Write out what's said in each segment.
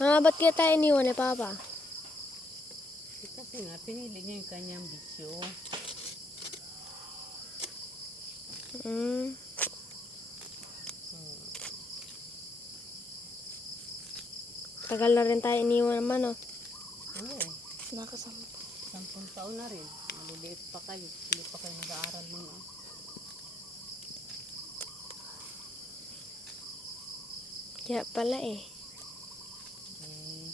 Ha, ba't kaya tayo iniwan ni Papa? Eh, Kasi nga, pinili niya yung kanyang bisyo. Hmm. Tagal na rin tayo iniwan naman, oh. Oo, Nakasama. sampung taon na rin. Maliliit pa kayo. Hindi pa kayo nag-aaral nun. ah. Kaya pala eh. Eh,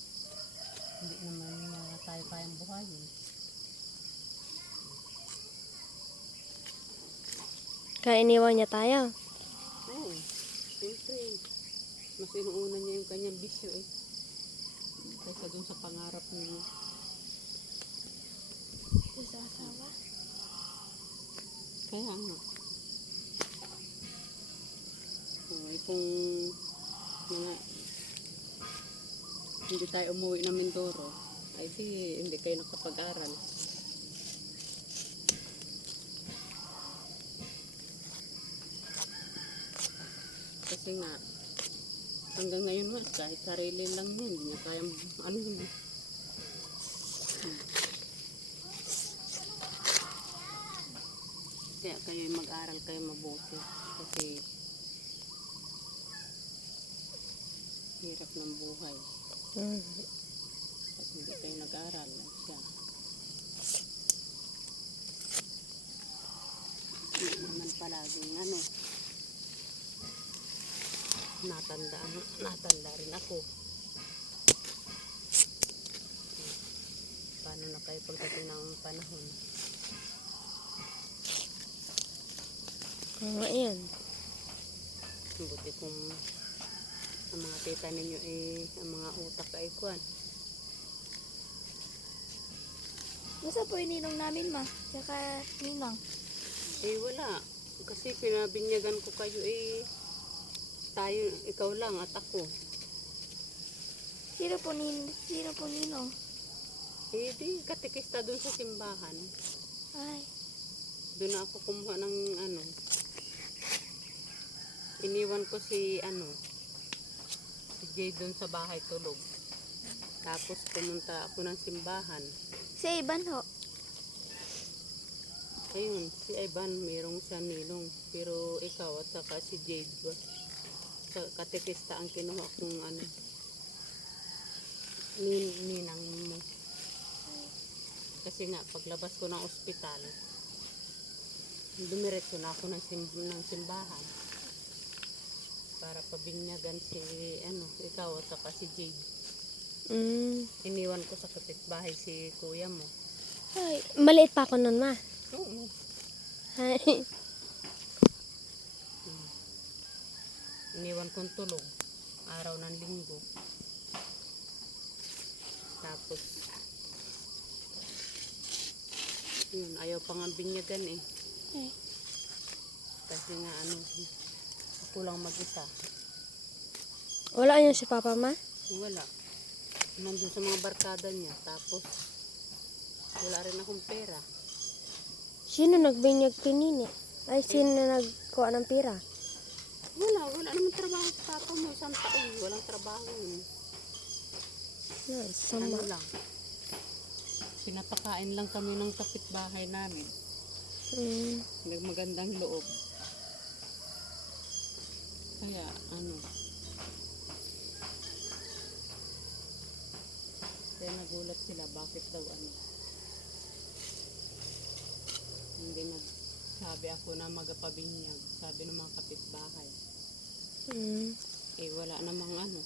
hindi naman uh, tayo kayang buhayin. Kaya iniwan niya tayo. Oo, siyempre. Mas inuuna niya yung kanyang bisyo eh. Kaysa dun sa pangarap niya. Sa asawa? Kaya nga. Oo, eh, kung mga hindi tayo umuwi ng Mindoro, ay di hindi kayo nakapag-aral. Kasi nga, hanggang ngayon mas kahit sarili lang yan, hindi niya kayang, ano yun, Kaya kayo mag-aral kayo mabuti. Kasi hirap ng buhay. Hmm. Pag hindi kayo nag-aral, ay siya. Hindi naman palaging ano. Natanda, natanda rin ako. Paano na kayo pagdating ng panahon? Nga yan. Buti kung ang mga tita ninyo eh, ang mga utak ay kwan. Masa po yung ninong namin ma? Tsaka ninang. Eh wala. Kasi pinabinyagan ko kayo eh. Tayo, ikaw lang at ako. Sino po, nin sino po ninong? Eh di, katikista dun sa simbahan. Ay, Doon ako kumuha ng ano. Iniwan ko si ano. Si Jay doon sa bahay tulog. Tapos pumunta ako ng simbahan. si Ivan ho. Ayun, si Ivan, mayroong siya nilong. Pero ikaw at saka si Jade ba? Sa katekista ang kinuha kong ano. Nin, ninang mo. Kasi nga, paglabas ko ng ospital, dumiretso na ako ng, sim, ng simbahan. Para pabinyagan si, ano, ikaw at saka si Jade. Hmm. Iniwan ko sa kapitbahay si kuya mo. Ay, maliit pa ako nun, ma. Oo. Ay. Iniwan kong tulog. Araw ng linggo. Tapos, yun, ayaw pa nga binyagan eh. Eh. Kasi nga ano, ako lang mag-isa. Wala yun si Papa, ma? Wala. Nandun sa mga barkada niya. Tapos, wala rin akong pera. Sino nagbinyag kinini? Ay, sino nagkuha ng pira? Wala, wala naman trabaho sa papa mo. Isang taon, walang trabaho. No, Ano sama. lang. Pinapakain lang kami ng kapitbahay namin. Hmm. Nagmagandang loob. Kaya, ano. Kaya nagulat sila, bakit daw ano. Hindi nagsabi ako na magapabinyag, sabi ng mga kapitbahay. Hmm. Eh, wala namang ano.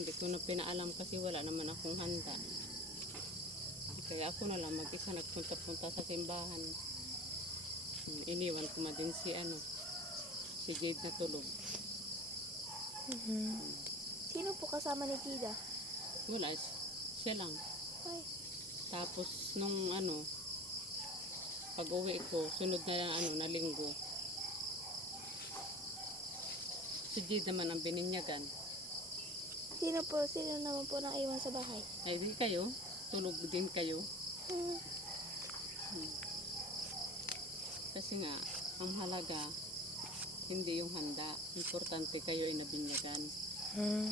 Hindi ko na pinaalam kasi wala naman akong handa. Kaya ako na lang mag-isa nagpunta-punta sa simbahan. Hmm, Iniwan ko ma din si ano, si Jade na tulog. Mhm. Sino po kasama ni Tida? Wala, siya lang. Ay, Tapos nung ano, pag uwi ko, sunod na ano, na linggo. Si Jade naman ang bininyagan. sino po, sino naman po nang iwan sa bahay? Ay, di kayo, tulog din kayo. Hmm. Kasi nga, ang halaga, hindi yung handa. Importante kayo ay nabinyagan. Hmm.